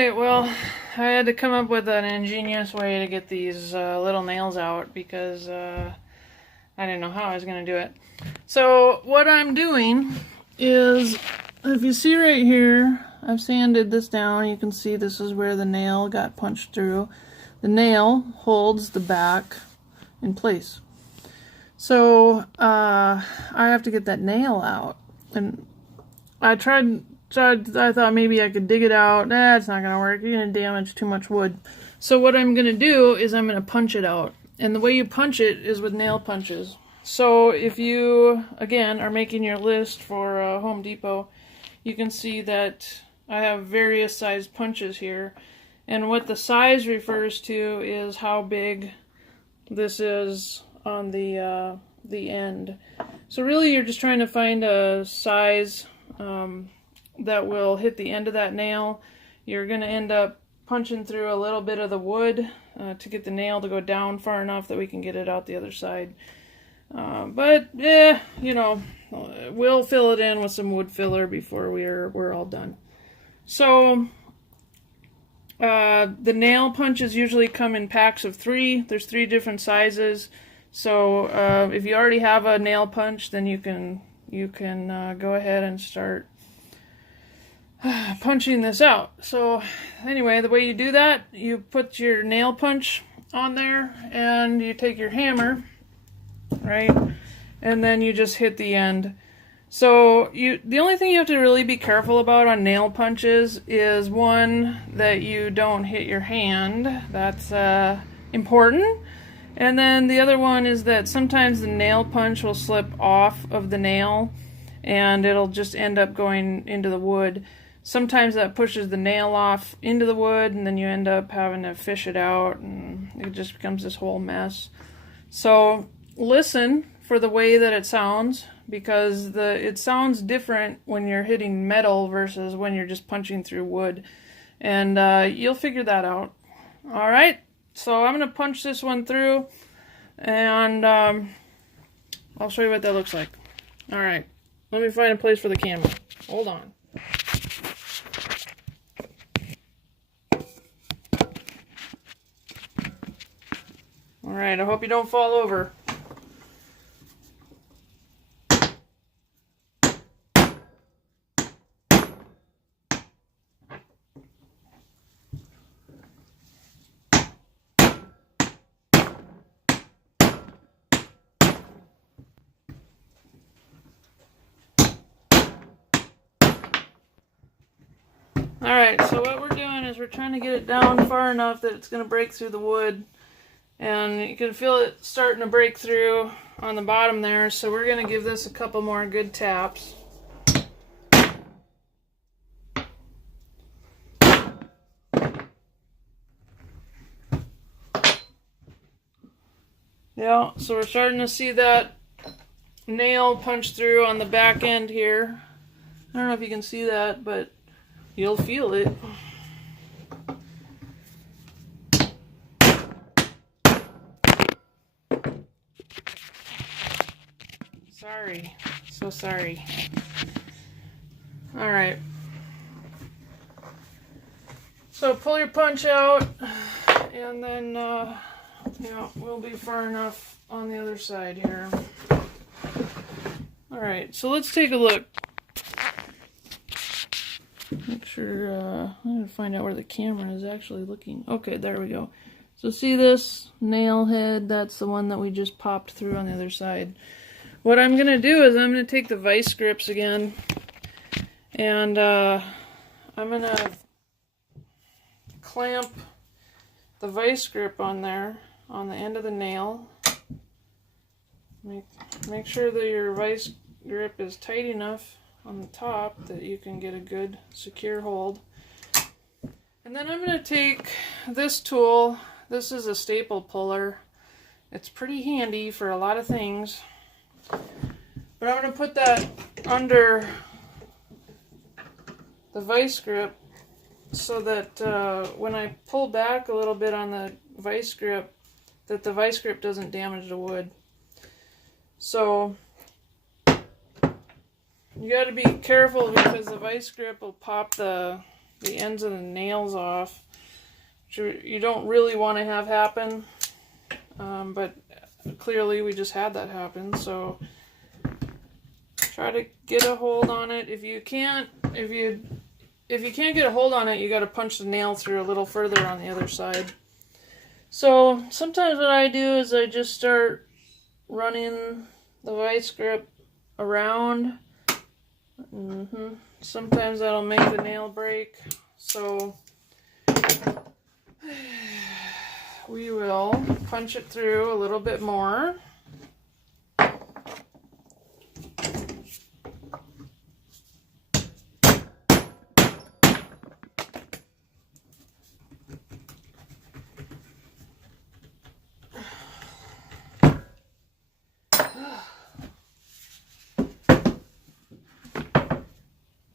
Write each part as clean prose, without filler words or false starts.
Alright, well, I had to come up with an ingenious way to get these little nails out because I didn't know how I was going to do it. So what I'm doing is, if you see right here, I've sanded this down. You can see this is where the nail got punched through. The nail holds the back in place. So I have to get that nail out. And I thought maybe I could dig it out. Nah, it's not going to work. You're going to damage too much wood. So what I'm going to do is I'm going to punch it out. And the way you punch it is with nail punches. So if you, again, are making your list for Home Depot, you can see that I have various size punches here. And what the size refers to is how big this is on the end. So really you're just trying to find a size that will hit the end of that nail. You're going to end up punching through a little bit of the wood to get the nail to go down far enough that we can get it out the other side. But yeah, you know, we'll fill it in with some wood filler before we're all done. So the nail punches usually come in packs of 3. There's 3 different sizes. So if you already have a nail punch, then you can go ahead and start punching this out. So anyway, the way you do that, you put your nail punch on there and you take your hammer, right, and then you just hit the end. So the only thing you have to really be careful about on nail punches is, one, that you don't hit your hand. That's important. And then the other one is that sometimes the nail punch will slip off of the nail and it'll just end up going into the wood. Sometimes that pushes the nail off into the wood and then you end up having to fish it out and it just becomes this whole mess. So listen for the way that it sounds, because it sounds different when you're hitting metal versus when you're just punching through wood. And you'll figure that out. Alright, so I'm going to punch this one through and I'll show you what that looks like. Alright, let me find a place for the camera. Hold on. Alright, I hope you don't fall over. Alright, so what we're doing is we're trying to get it down far enough that it's going to break through the wood. And you can feel it starting to break through on the bottom there, so we're going to give this a couple more good taps. Yeah, so we're starting to see that nail punch through on the back end here. I don't know if you can see that, but you'll feel it. Sorry. So sorry. Alright. So pull your punch out, and then, we'll be far enough on the other side here. Alright, so let's take a look. Make sure, I'm going to find out where the camera is actually looking. Okay, there we go. So see this nail head? That's the one that we just popped through on the other side. What I'm going to do is I'm going to take the vice grips again, and I'm going to clamp the vice grip on there, on the end of the nail. Make sure that your vice grip is tight enough on the top that you can get a good secure hold. And then I'm going to take this tool. This is a staple puller. It's pretty handy for a lot of things. But I'm going to put that under the vice grip so that when I pull back a little bit on the vice grip, that the vice grip doesn't damage the wood. So you got to be careful because the vice grip will pop the the ends of the nails off, which you don't really want to have happen, but clearly we just had that happen, so try to get a hold on it. If you can't get a hold on it, you got to punch the nail through a little further on the other side. So sometimes what I do is I just start running the vice grip around. Sometimes that'll make the nail break, so we will punch it through a little bit more.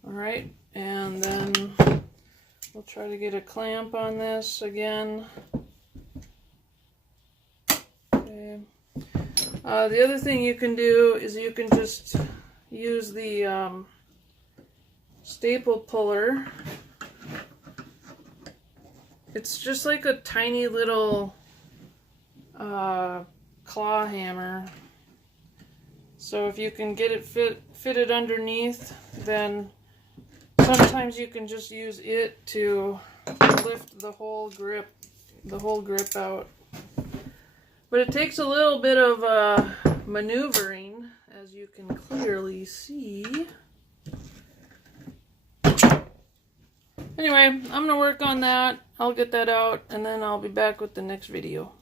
Alright, and then we'll try to get a clamp on this again. Okay. The other thing you can do is you can just use the staple puller. It's just like a tiny little claw hammer. So if you can get it fitted underneath, then sometimes you can just use it to lift the whole grip out. But it takes a little bit of maneuvering, as you can clearly see. Anyway, I'm going to work on that. I'll get that out, and then I'll be back with the next video.